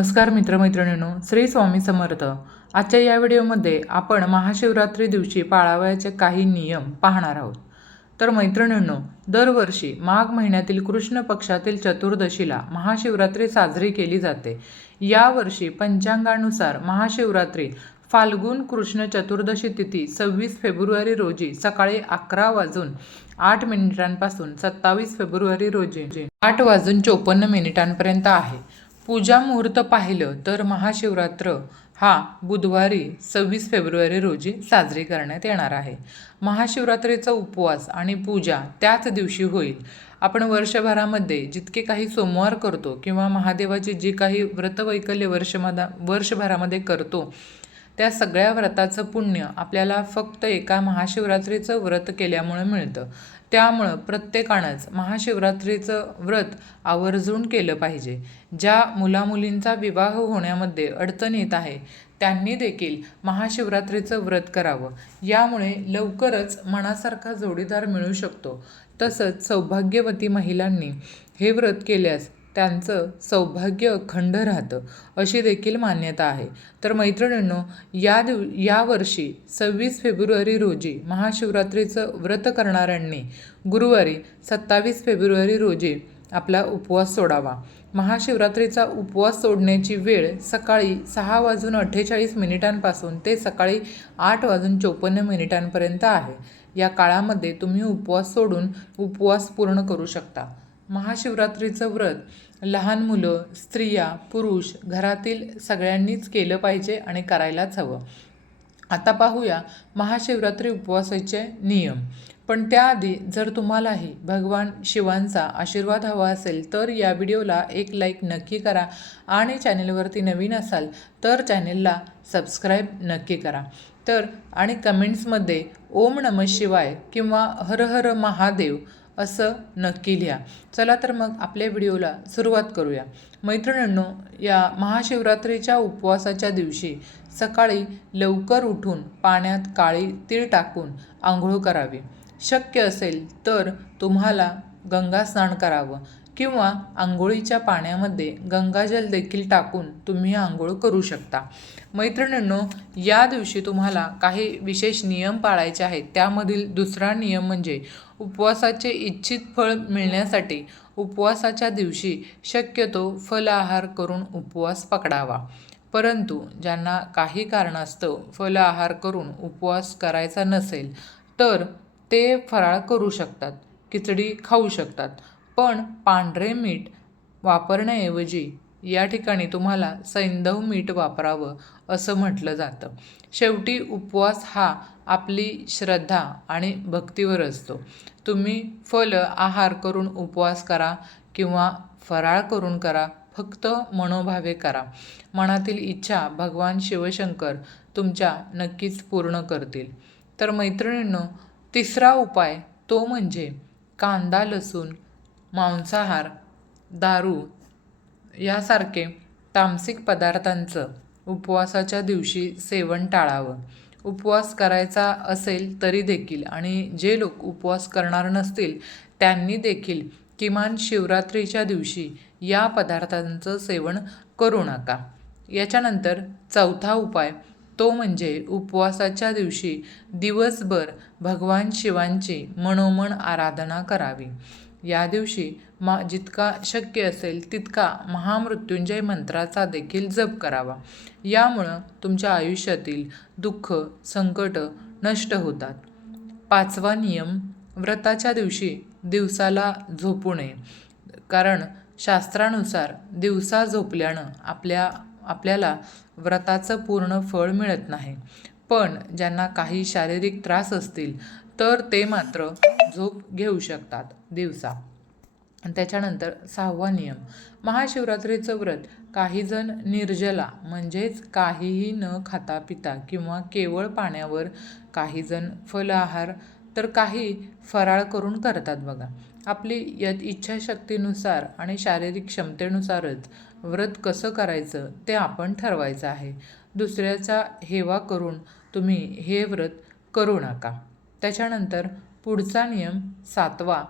नमस्कार मित्रमैत्रिणींनो श्री स्वामी समर्थ. आजच्या या व्हिडिओमध्ये आपण महाशिवरात्री दिवशी पाळावयाचे काही नियम पाहणार आहोत. तर मैत्रिणींनो दरवर्षी माघ महिन्यातील कृष्ण पक्षातील चतुर्दशीला महाशिवरात्री साजरी केली जाते. यावर्षी पंचांगानुसार महाशिवरात्री फाल्गुन कृष्ण चतुर्दशी तिथी सव्वीस फेब्रुवारी रोजी सकाळी अकरा वाजून आठ मिनिटांपासून सत्तावीस फेब्रुवारी रोजी आठ वाजून चोपन्न मिनिटांपर्यंत आहे. पूजा मुहूर्त पाहिलं तर महाशिवरात्र हा बुधवारी सव्वीस फेब्रुवारी रोजी साजरी करण्यात येणार आहे. महाशिवरात्रीचा उपवास आणि पूजा त्याच दिवशी होईल. आपण वर्षभरामध्ये जितके काही सोमवार करतो किंवा महादेवाची जी काही व्रतवैकल्य वर्षमधा वर्षभरामध्ये करतो त्या सगळ्या व्रताचं पुण्य आपल्याला फक्त एका महाशिवरात्रीचं व्रत केल्यामुळे मिळतं. त्यामुळं प्रत्येकानंच महाशिवरात्रीचं व्रत आवर्जून केलं पाहिजे. ज्या मुलामुलींचा विवाह होण्यामध्ये अडचण येत आहे त्यांनी देखील महाशिवरात्रीचं व्रत करावं. यामुळे लवकरच मनासारखा जोडीदार मिळू शकतो. तसंच सौभाग्यवती महिलांनी हे व्रत केल्यास त्यांचं सौभाग्य अखंड राहतं अशी देखील मान्यता आहे. तर मैत्रिणींनो या दिव यावर्षी सव्वीस फेब्रुवारी रोजी महाशिवरात्रीचं व्रत करणाऱ्यांनी गुरुवारी सत्तावीस फेब्रुवारी रोजी आपला उपवास सोडावा. महाशिवरात्रीचा उपवास सोडण्याची वेळ सकाळी सहा वाजून अठ्ठेचाळीस मिनिटांपासून ते सकाळी आठ वाजून चोपन्न मिनिटांपर्यंत आहे. या काळामध्ये तुम्ही उपवास सोडून उपवास पूर्ण करू शकता. महाशिवरात्रीचं व्रत. लहान मुलं स्त्रिया पुरुष घरातील सगळ्यांनीच केलं पाहिजे आणि करायलाच हवं. आता पाहूया महाशिवरात्री उपवासाचे नियम. पण त्याआधी जर तुम्हालाही भगवान शिवांचा आशीर्वाद हवा असेल तर या व्हिडिओला एक लाईक नक्की करा आणि चॅनेलवरती नवीन असाल तर चॅनेलला सबस्क्राईब नक्की करा. तर आणि कमेंट्समध्ये ओम नम शिवाय किंवा हर हर महादेव असं नक्की लिहा. चला तर मग आपल्या व्हिडिओला सुरुवात करूया. मैत्रिणींनो या महाशिवरात्रीच्या उपवासाच्या दिवशी सकाळी लवकर उठून पाण्यात काळी तीळ टाकून आंघोळ करावी. शक्य असेल तर तुम्हाला गंगा स्नान करावं. किंवा आंघोळीच्या पाण्यामध्ये गंगाजल देखील टाकून तुम्ही आंघोळ करू शकता. मैत्रिणींनो या दिवशी तुम्हाला काही विशेष नियम पाळायचे आहेत. त्यामधील दुसरा नियम म्हणजे उपवासाचे इच्छित फळ मिळण्यासाठी उपवासाच्या दिवशी शक्यतो फलाहार करून उपवास पकडावा. परंतु ज्यांना काही कारणास्तव फल आहार करून उपवास करायचा नसेल तर ते फराळ करू शकतात खिचडी खाऊ शकतात. पण पांढरे मीठ वापरण्याऐवजी या ठिकाणी तुम्हाला सैंधव मीठ वापरावं असं म्हटलं जातं. शेवटी उपवास हा आपली श्रद्धा आणि भक्तीवर असतो. तुम्ही फल आहार करून उपवास करा किंवा फराळ करून करा फक्त मनोभावे करा. मनातील इच्छा भगवान शिवशंकर तुमच्या नक्कीच पूर्ण करतील. तर मैत्रिणींनो तिसरा उपाय तो म्हणजे कांदा लसूण मांसाहार दारू यासारखे तामसिक पदार्थांचं उपवासाच्या दिवशी सेवन टाळावं. उपवास करायचा असेल तरी देखील आणि जे लोक उपवास करणार नसतील त्यांनी देखील किमान शिवरात्रीच्या दिवशी या पदार्थांचं सेवन करू नका. याच्यानंतर चौथा उपाय तो म्हणजे उपवासाच्या दिवशी दिवसभर भगवान शिवांची मनोमन आराधना करावी. या दिवशी मा जितका शक्य असेल तितका महामृत्युंजय मंत्राचा देखील जप करावा. यामुळं तुमच्या आयुष्यातील दुःख संकट नष्ट होतात. पाचवा नियम व्रताच्या दिवशी दिवसाला झोपू नये. कारण शास्त्रानुसार दिवसा झोपल्यानं आपल्या आपल्याला व्रताचं पूर्ण फळ मिळत नाही. पण ज्यांना काही शारीरिक त्रास असतील तर ते मात्र झोप घेऊ शकतात दिवसा. त्याच्यानंतर सहावा नियम. महाशिवरात्रीचं व्रत काहीजण निर्जला म्हणजेच काहीही न खाता पिता किंवा केवळ पाण्यावर काहीजण फलाहार तर काही फराळ करून करतात बघा. आपली यात इच्छाशक्तीनुसार आणि शारीरिक क्षमतेनुसारच व्रत कसं करायचं ते आपण ठरवायचं आहे. दुसऱ्याचा हेवा करून तुम्ही हे व्रत करू नका. त्याच्यानंतर पुढचा नियम सातवा.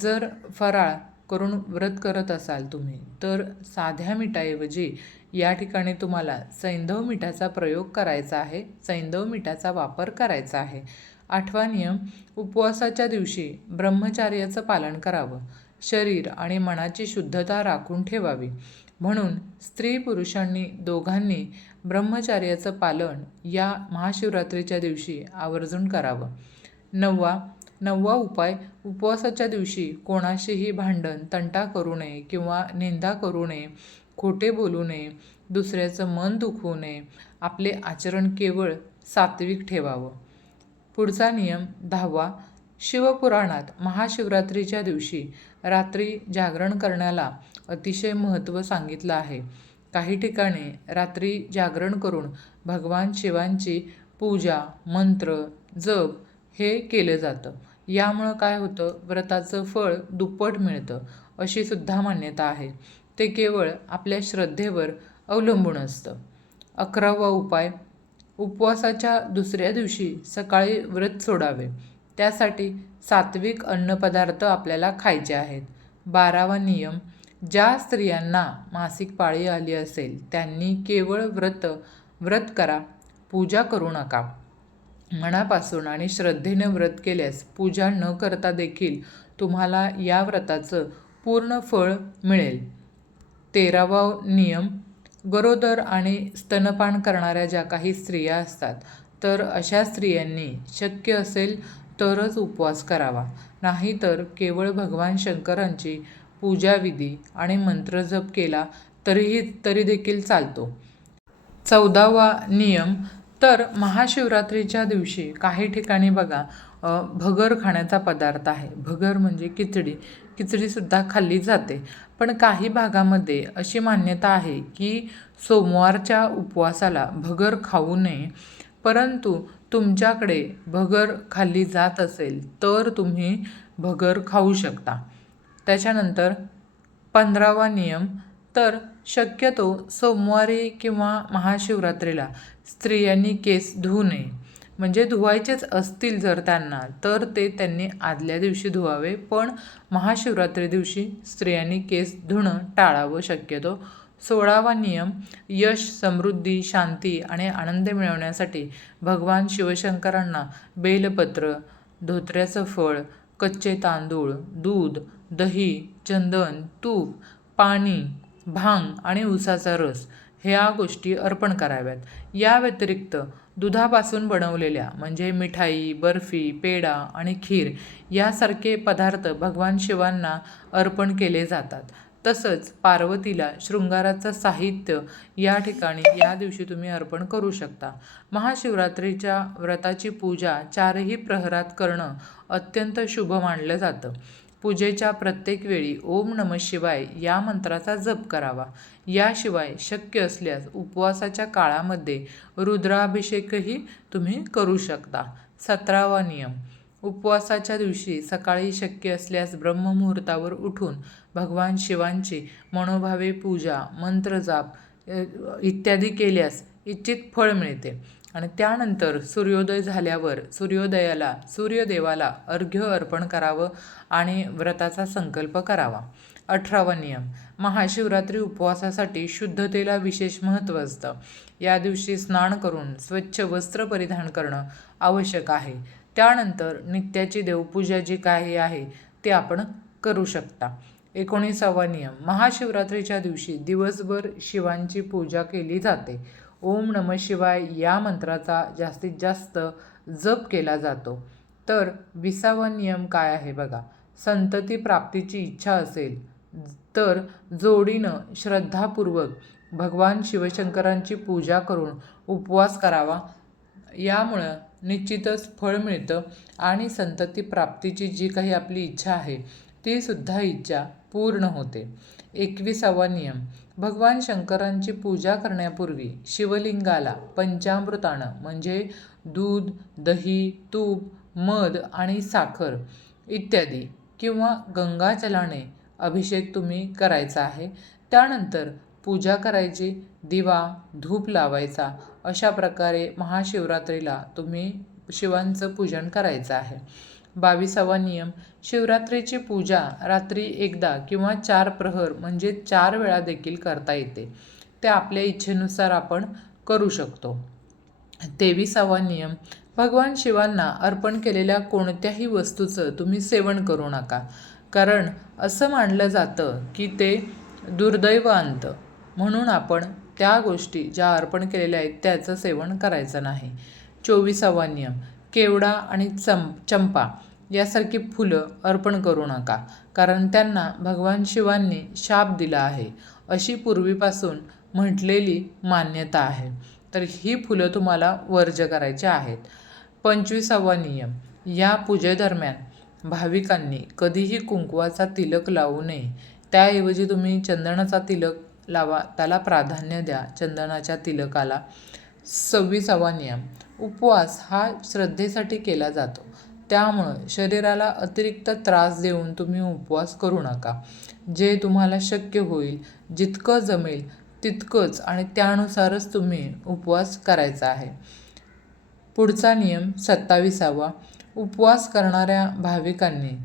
जर फराळ करून व्रत करत असाल तुम्ही तर साध्या मिठाऐवजी या ठिकाणी तुम्हाला सैंधव मिठाचा प्रयोग करायचा आहे सैंधव मिठाचा वापर करायचा आहे. आठवा नियम उपवासाच्या दिवशी ब्रह्मचार्याचं पालन करावं. शरीर आणि मनाची शुद्धता राखून ठेवावी. म्हणून स्त्री पुरुषांनी दोघांनी ब्रह्मचार्याचं पालन या महाशिवरात्रीच्या दिवशी आवर्जून करावं. नववा नववा उपाय उपवासाच्या दिवशी कोणाशीही भांडण तंटा करू नये किंवा निंदा करू नये खोटे बोलू नये दुसऱ्याचं मन दुखवू नये आपले आचरण केवळ सात्विक ठेवावं. पुढचा नियम दहावा शिवपुराणात महाशिवरात्रीच्या दिवशी रात्री जागरण करण्याला अतिशय महत्त्व सांगितलं आहे. काही ठिकाणी रात्री जागरण करून भगवान शिवांची पूजा मंत्र जप हे केलं जातं. यामुळं काय होतं? व्रताचं फळ दुप्पट मिळतं अशी सुद्धा मान्यता आहे. ते केवळ आपल्या श्रद्धेवर अवलंबून असतं. अकरावा उपाय उपवासाच्या दुसऱ्या दिवशी सकाळी व्रत सोडावे. त्यासाठी सात्विक अन्नपदार्थ आपल्याला खायचे आहेत. बारावा नियम ज्या स्त्रियांना मासिक पाळी आली असेल त्यांनी केवळ व्रत व्रत करा पूजा करू नका. मनापासून आणि श्रद्धेने व्रत केल्यास पूजा न करता देखील तुम्हाला या व्रताचं पूर्ण फळ मिळेल. तेरावा नियम गरोदर आणि स्तनपान करणाऱ्या ज्या काही स्त्रिया असतात तर अशा स्त्रियांनी शक्य असेल तरच उपवास करावा. नाहीतर केवळ भगवान शंकरांची पूजाविधी आणि मंत्रजप केला तरीही तरी देखील चालतो. चौदावा नियम तर महाशिवरात्रीच्या दिवशी काही ठिकाणी बघा भगर खाण्याचा पदार्थ आहे. भगर म्हणजे खिचडी खिचडीसुद्धा खाल्ली जाते. पण काही भागामध्ये अशी मान्यता आहे की सोमवारच्या उपवासाला भगर खाऊ नये. परंतु तुमच्याकडे भगर खाल्ली जात असेल तर तुम्ही भगर खाऊ शकता. त्याच्यानंतर पंधरावा नियम तर शक्यतो सोमवारी किंवा महाशिवरात्रीला स्त्रियांनी केस धुवू नये. म्हणजे धुवायचेच असतील जर त्यांना तर ते त्यांनी आदल्या दिवशी धुवावे. पण महाशिवरात्री दिवशी स्त्रियांनी केस धुणं टाळावं शक्यतो. सोळावा नियम यश समृद्धी शांती आणि आनंद मिळवण्यासाठी भगवान शिवशंकरांना बेलपत्र धोत्र्याचं फळ कच्चे तांदूळ दूध दही चंदन तूप पाणी भांग आणि उसाचा रस ह्या गोष्टी अर्पण कराव्यात. या व्यतिरिक्त दुधापासून बनवलेल्या म्हणजे मिठाई बर्फी पेढा आणि खीर यासारखे पदार्थ भगवान शिवांना अर्पण केले जातात. तसंच पार्वतीला शृंगाराचं साहित्य या ठिकाणी या दिवशी तुम्ही अर्पण करू शकता. महाशिवरात्रीच्या व्रताची पूजा चारही प्रहरात करणं अत्यंत शुभ मानलं जातं. पूजेच्या प्रत्येक वेळी ओम नम शिवाय या मंत्राचा जप करावा. याशिवाय शक्य असल्यास उपवासाच्या काळामध्ये रुद्राभिषेकही तुम्ही करू शकता. सतरावा नियम. उपवासाच्या दिवशी सकाळी शक्य असल्यास ब्रह्ममुहूर्तावर उठून भगवान शिवांची मनोभावे पूजा मंत्रजाप इत्यादी केल्यास इच्छित फळ मिळते. आणि त्यानंतर सूर्योदय झाल्यावर सूर्योदयाला सूर्यदेवाला अर्घ्य अर्पण करावं आणि व्रताचा संकल्प करावा. अठरावा नियम. महाशिवरात्री उपवासासाठी शुद्धतेला विशेष महत्त्व असतं. या दिवशी स्नान करून स्वच्छ वस्त्र परिधान करणं आवश्यक आहे. त्यानंतर नित्याची देवपूजा जी काही आहे ते आपण करू शकता. एकोणीसावा नियम. महाशिवरात्रीच्या दिवशी दिवसभर शिवांची पूजा केली जाते. ओम नम शिवाय या मंत्राचा जास्तीत जास्त जप केला जातो. तर विसावा नियम काय आहे बघा? संतती प्राप्तीची इच्छा असेल तर जोडीनं श्रद्धापूर्वक भगवान शिवशंकरांची पूजा करून उपवास करावा. यामुळं निश्चितच फळ मिळतं आणि संतती प्राप्तीची जी काही आपली इच्छा आहे तीसुद्धा इच्छा पूर्ण होते. एकविसावा नियम. भगवान शंकरांची पूजा करण्यापूर्वी शिवलिंगाला पंचामृतानं म्हणजे दूध दही तूप मध आणि साखर इत्यादी किंवा गंगाजलाने अभिषेक तुम्ही करायचा आहे. त्यानंतर पूजा करायची दिवा धूप लावायचा अशा प्रकारे महाशिवरात्रीला तुम्ही शिवांचं पूजन करायचं आहे. बावीसावा नियम. शिवरात्रीची पूजा रात्री एकदा किंवा चार प्रहर म्हणजे चार वेळा देखील करता येते. ते आपल्या इच्छेनुसार आपण करू शकतो. तेविसावा नियम. भगवान शिवांना अर्पण केलेल्या कोणत्याही वस्तूचं तुम्ही सेवन करू नका. कारण असं मानलं जातं की ते दुर्दैव म्हणून आपण त्या गोष्टी ज्या अर्पण केलेल्या आहेत त्याचं सेवन करायचं नाही. चोवीसावा नियम. केवडा आणि चम चंपा यासारखी फुलं अर्पण करू नका कारण त्यांना भगवान शिवांनी शाप दिला आहे अशी पूर्वीपासून म्हटलेली मान्यता आहे. तर ही फुलं तुम्हाला वर्ज करायची आहेत. पंचवीसावा नियम. या पूजेदरम्यान भाविकांनी कधीही कुंकवाचा तिलक लावू नये. त्याऐवजी तुम्ही चंदनाचा तिलक लावा त्याला प्राधान्य द्या चंदनाच्या तिलकाला. सव्वीसावा नियम. उपवास हा श्रद्धेसाठी केला जातो. त्यामुळं शरीराला अतिरिक्त त्रास देऊन तुम्ही उपवास करू नका. जे तुम्हाला शक्य होईल जितकं जमेल तितकंच आणि त्यानुसारच तुम्ही उपवास करायचा आहे. पुढचा नियम सत्ताविसावा. उपवास करणाऱ्या भाविकांनी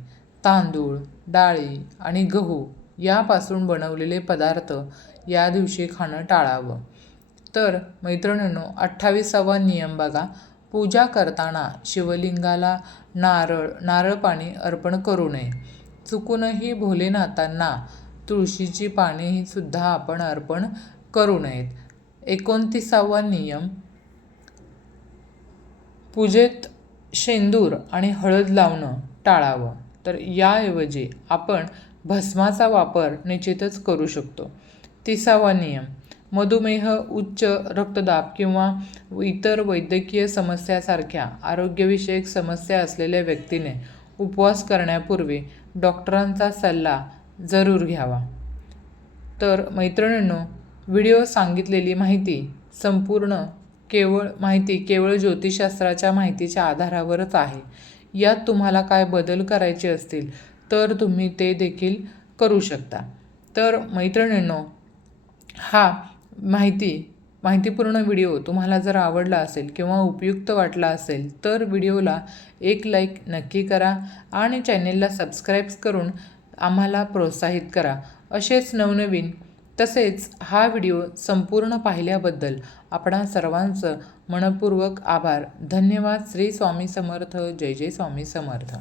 तांदूळ डाळी आणि गहू यापासून बनवलेले पदार्थ या दिवशी खाणं टाळावं. तर मैत्रिणींनो अठ्ठावीसावा नियम बघा. पूजा करताना शिवलिंगाला नारळ नारळ पाणी अर्पण करू नये. चुकूनही भोलेनाथांना तुळशीची पानेही सुद्धा आपण अर्पण करू नयेत. एकोणतीसावा नियम. पूजेत शेंदूर आणि हळद लावणं टाळावं. तर याऐवजी आपण भस्माचा वापर निश्चितच करू शकतो. तिसावा नियम. मधुमेह उच्च रक्तदाब किंवा इतर वैद्यकीय समस्यासारख्या आरोग्यविषयक समस्या असलेल्या व्यक्तीने उपवास करण्यापूर्वी डॉक्टरांचा सल्ला जरूर घ्यावा. तर मैत्रिणींनो व्हिडिओ सांगितलेली माहिती संपूर्ण केवळ माहिती केवळ ज्योतिषशास्त्राच्या माहितीच्या आधारावरच आहे. यात तुम्हाला काय बदल करायचे असतील तर तुम्ही ते देखील करू शकता. तर मैत्रिणींनो हा माहिती माहितीपूर्ण व्हिडिओ तुम्हाला जर आवडला असेल किंवा उपयुक्त वाटला असेल तर व्हिडिओला एक लाईक नक्की करा आणि चॅनेलला सबस्क्राईब करून आम्हाला प्रोत्साहित करा. असेच नवनवीन तसेच हा व्हिडिओ संपूर्ण पाहिल्याबद्दल आपणा सर्वांचं मनपूर्वक आभार. धन्यवाद. श्री स्वामी समर्थ. जय जय स्वामी समर्थ.